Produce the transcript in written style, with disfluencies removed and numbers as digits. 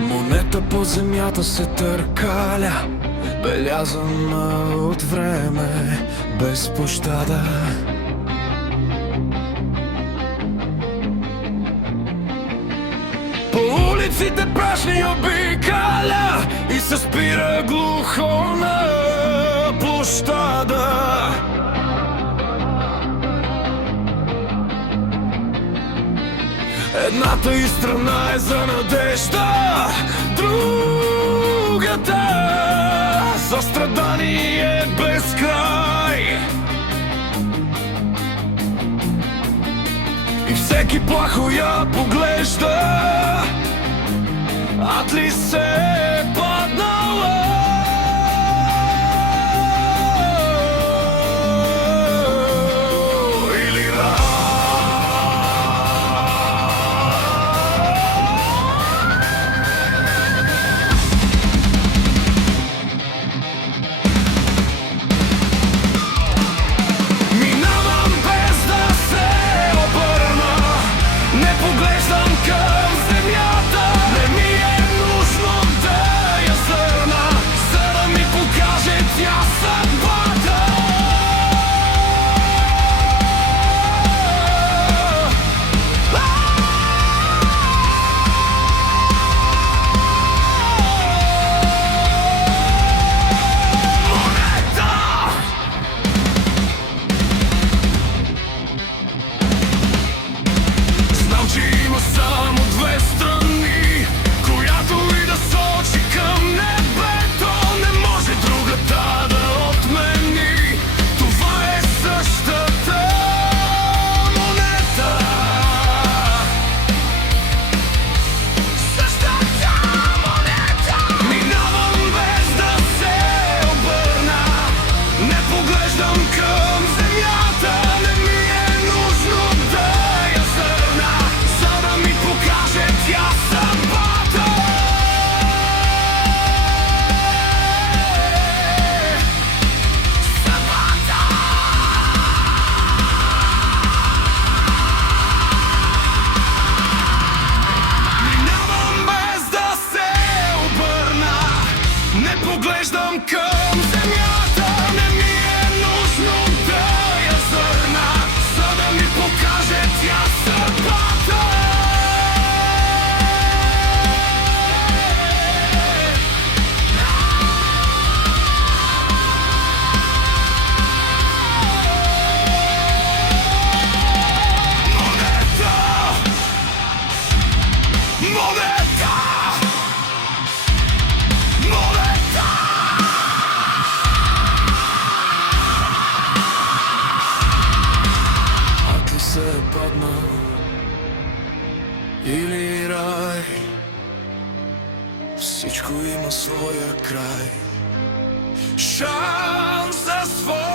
Монета по земята се търкаля, белязана от време, без пощада. По улиците прашни обикаля и се спира глухо на площада. Едната и страна е за надежда, другата за страдание без край. И всеки плахо я поглежда, ад ли се е паднала. Поглеждам към земята, не ми е нужно да я зърна, за да ми покаже тя съдбата. Монета, монета, се е паднал или рай, всичко има своя край. Шанс за своя